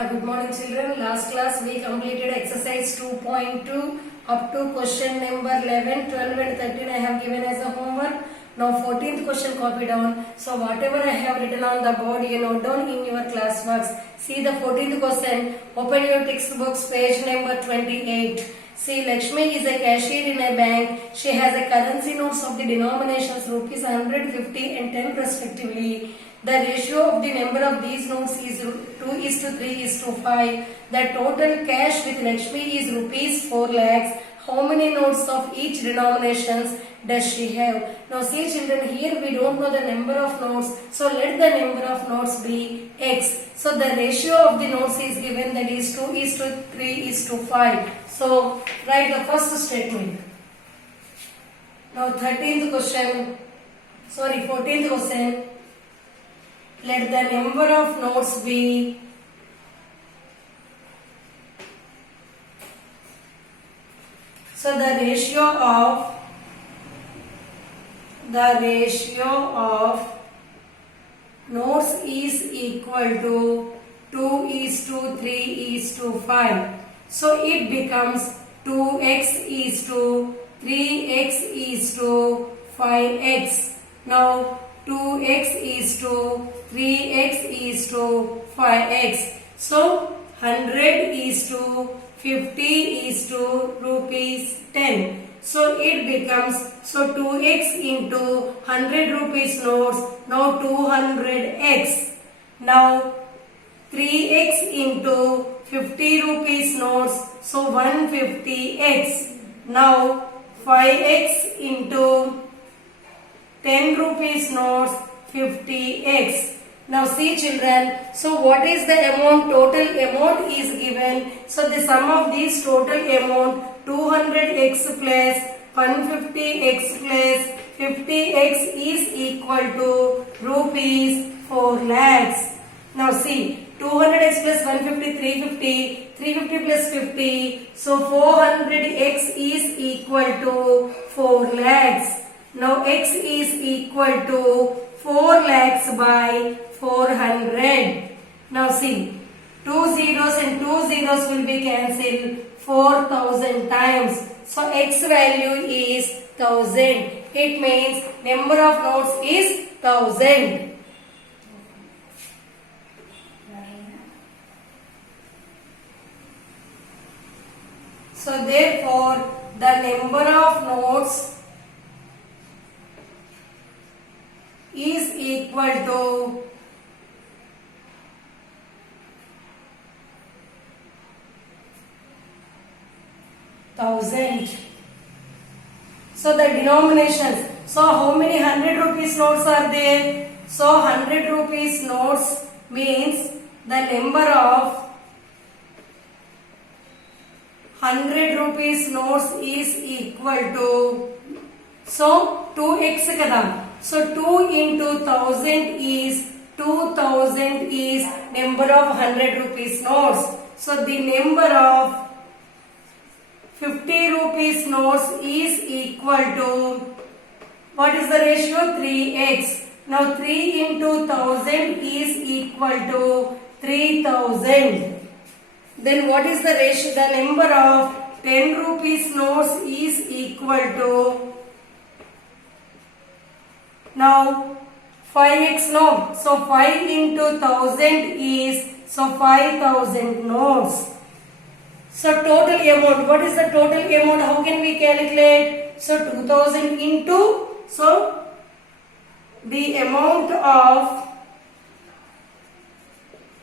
Good morning children. Last class we completed exercise 2.2 up to question number 11, 12 and 13 I have given as a homework. Now 14th question copy down. So whatever I have written on the board you note down in your class works. See the 14th question. Open your textbooks page number 28. See, Lakshmi is a cashier in a bank. She has a currency notes of the denominations rupees 100, 50 and 10 respectively. The ratio of the number of these notes is 2:3:5. The total cash with Lakshmi is rupees 4 lakhs. How many notes of each denominations does she have? Now see children, here we don't know the number of notes. So let the number of notes be x. So the ratio of the notes is given, that is 2:3:5. So write the first statement. Now 14th question. Let the number of notes be the ratio of notes is equal to 2:3:5. So it becomes 2x:3x:5x. Now 2x:3x:5x. So 100:50 rupees 10. So it becomes 2x into 100 rupees notes. Now 200x. Now 3x into 50 rupees notes. So 150x. Now 5x into 10 rupees notes, 50x. Now see children, so what is the amount? Total amount is given. So the sum of these total amount 200x plus 150x plus 50x is equal to rupees 4 lakhs. Now see, 200x plus 150, 350, 350 plus 50. So 400x is equal to 4 lakhs. Now x is equal to 4 lakhs by 400. Now see, 2 zeros and 2 zeros will be cancelled 4,000 times. So x value is 1000. It means number of notes is 1000. So therefore the number of notes is equal to 1000. So the denominations. So how many 100 rupees notes are there? So 100 rupees notes means the number of 100 rupees notes is equal to, so 2x kada. So 2 into 1000 is 2000 is number of 100 rupees notes. So the number of 50 rupees notes is equal to, what is the ratio? 3x. Now 3 into 1000 is equal to 3000. Then what is the ratio? The number of 10 rupees notes is equal to, now 5x no. So 5 into 1000 is, so 5000 notes. So total amount, what is the total amount? How can we calculate? So 2000 into, so the amount of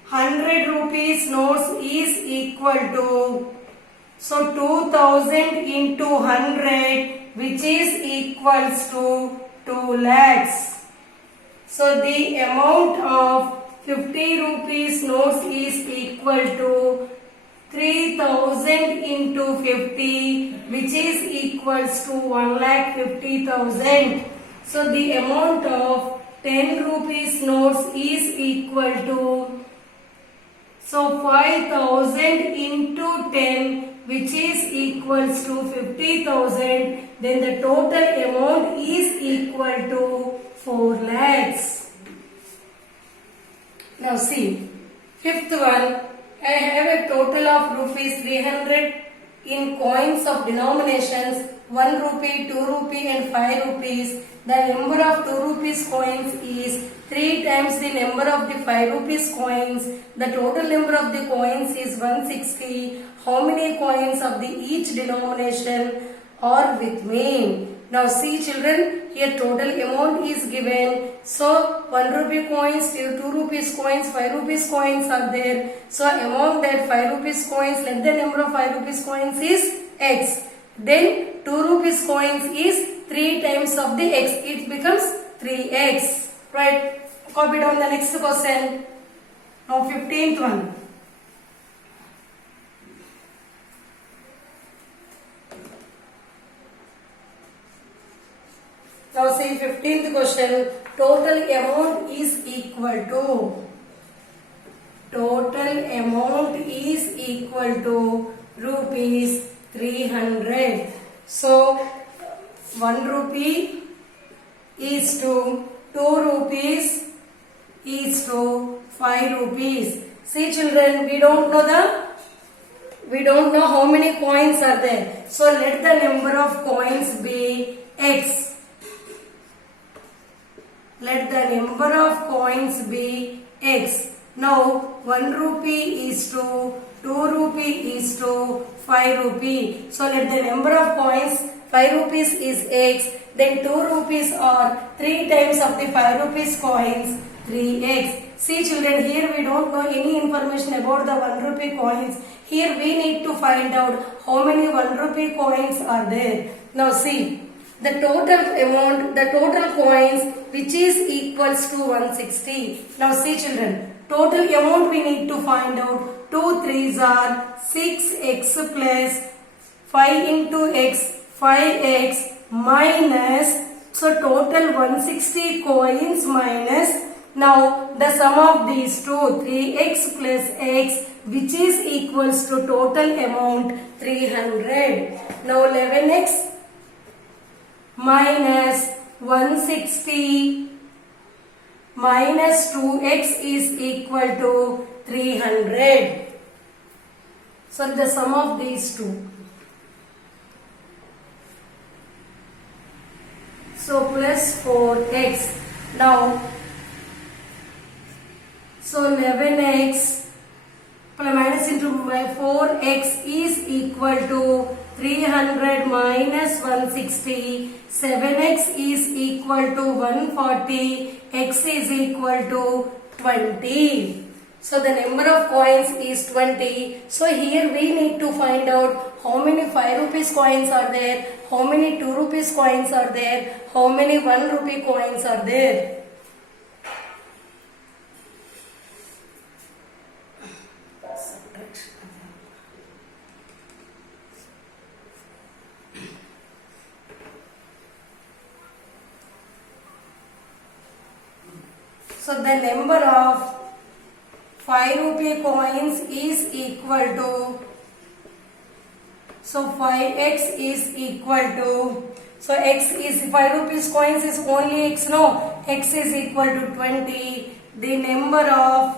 100 rupees notes is equal to, so 2000 into 100, which is equals to 2 lakhs. So the amount of 50 rupees notes is equal to 3000 into 50, which is equals to 1,50,000. So the amount of 10 rupees notes is equal to, so 5000 into 10, which is equals to 50,000. Then the total amount is equal to 4 lakhs. Now see, fifth one, total of rupees 300 in coins of denominations 1 rupee, 2 rupee and 5 rupees. The number of 2 rupees coins is 3 times the number of the 5 rupees coins. The total number of the coins is 160. How many coins of the each denomination are with me? Now see children, here total amount is given. So 1 rupee coins, 2 rupees coins, 5 rupees coins are there. So among that 5 rupees coins, let the number of 5 rupees coins is x. Then 2 rupees coins is 3 times of the x. It becomes 3x. Right. Copy down the next question. Now 15th one. Now see 15th question. Total amount is equal to rupees 300. So 1 rupee is to 2 rupees is to 5 rupees. See children, we don't know how many coins are there. So let the number of coins be x. Let the number of coins be x. Now 1 rupee is to 2 rupee is to 5 rupee. So let the number of coins 5 rupees is x. Then 2 rupees are 3 times of the 5 rupees coins 3x. See children, here we don't know any information about the 1 rupee coins. Here we need to find out how many 1 rupee coins are there. Now see. The total amount, the total coins which is equals to 160. Now see children, total amount we need to find out. 2 3s are 6x plus 5 into x, 5x minus, so total 160 coins minus, now the sum of these two 3x plus x which is equals to total amount 300. Now 11x minus 160 minus 2x is equal to 300. So the sum of these two. So plus 4x. Now, so 11x plus minus into 4x is equal to 300 minus 160. 7x is equal to 140. X is equal to 20. So the number of coins is 20. So here we need to find out how many 5 rupees coins are there, how many 2 rupees coins are there, how many 1 rupee coins are there. So the number of 5 rupee coins is equal to, so 5x is equal to, so x is 5 rupees coins is only x, no, x is equal to 20. The number of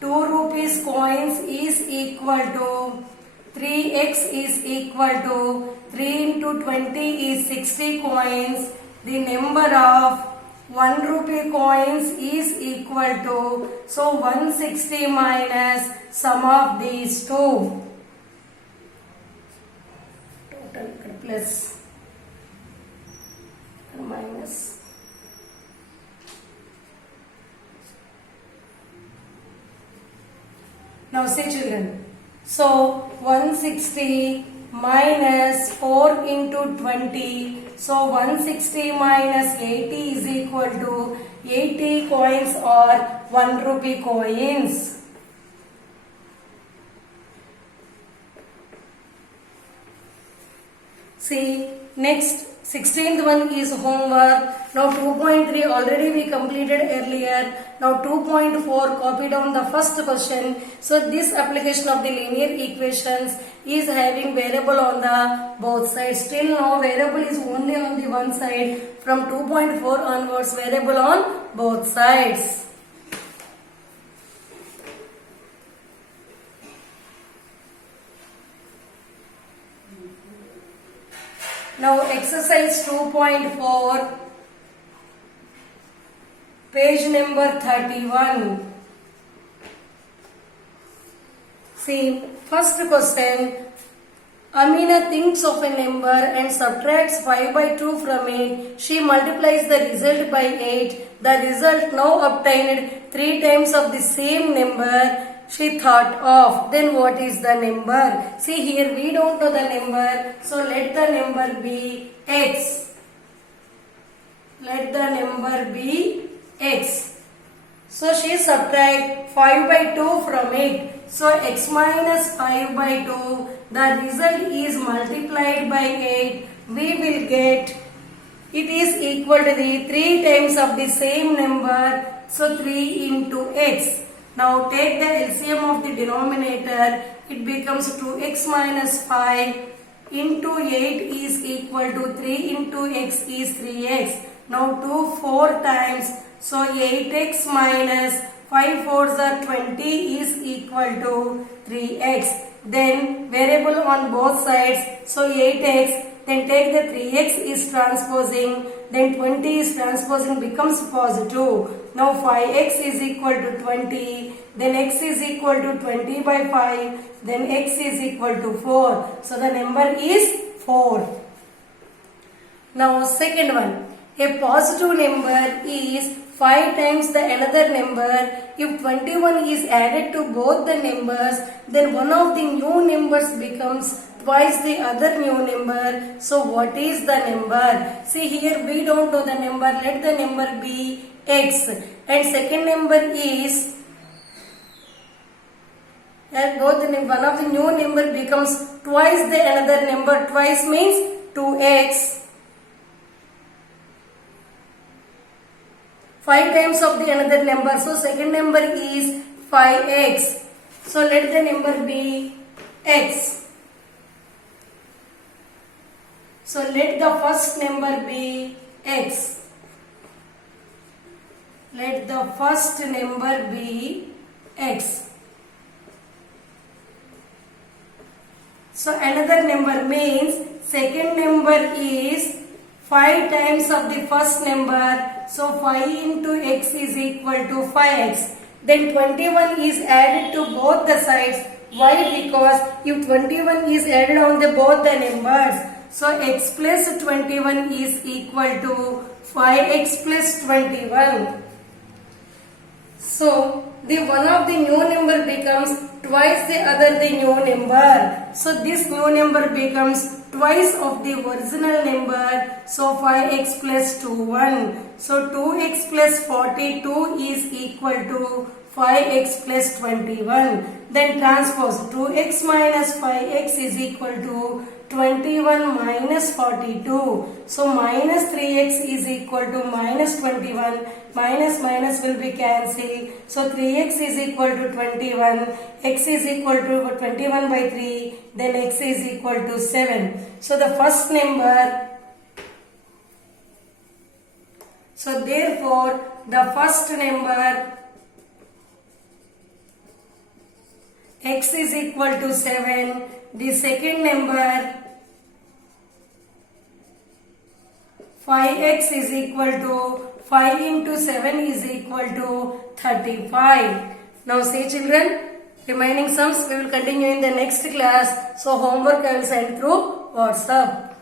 2 rupees coins is equal to 3x is equal to 3 into 20 is 60 coins. The number of 1 rupee coins is equal to, so 160 minus sum of these two. Total plus minus. Now see children, so 160 minus 4 into 20, so 160 minus 80 is equal to 80 coins or 1 rupee coins. See, next 16th one is homework. Now 2.3 already we completed earlier. Now 2.4, copy down the first question. So this application of the linear equations is having variable on the both sides. Till now variable is only on the one side. From 2.4 onwards variable on both sides. Now exercise 2.4, page number 31. See, first question. Amina thinks of a number and subtracts 5 by 2 from it. She multiplies the result by 8. The result now obtained 3 times of the same number she thought of. Then what is the number? See here we don't know the number. So let the number be x. Let the number be x. So she subtract 5 by 2 from it. So x minus 5 by 2, the result is multiplied by 8. We will get, it is equal to the 3 times of the same number. So 3 into x. Now take the LCM of the denominator. It becomes 2x minus 5 into 8 is equal to 3 into x is 3x. Now 2 4 times. So 8x minus 5 fours are 20 is equal to 3x. Then variable on both sides. So 8x. Then take the 3x is transposing. Then 20 is transposing becomes positive. Now 5x is equal to 20. Then x is equal to 20 by 5. Then x is equal to 4. So the number is 4. Now second one. A positive number is 5 times the another number. If 21 is added to both the numbers, then one of the new numbers becomes twice the other new number. So what is the number? See here we don't know the number. Let the number be x. And second number is, and both one of the new number becomes twice the another number. Twice means 2x. 5 times of the another number. So second number is 5x. So let the number be x. So let the first number be x. Let the first number be x. So another number means second number is 5 times of the first number. So 5 into x is equal to 5x. Then 21 is added to both the sides. Why? Because if 21 is added on the both the numbers, so x plus 21 is equal to 5x plus 21. So the one of the new number becomes twice the other the new number. So this new number becomes twice of the original number. So 5x plus 21. So 2x plus 42 is equal to 5x plus 21. Then transpose 2x minus 5x is equal to 21 minus 42. So minus 3x is equal to minus 21. Minus minus will be cancelled. So 3x is equal to 21. X is equal to 21 by 3. Then x is equal to 7. So the first number. So therefore the first number x is equal to 7. The second number 5x is equal to 5 into 7 is equal to 35. Now see children, remaining sums we will continue in the next class. So homework I will send through WhatsApp.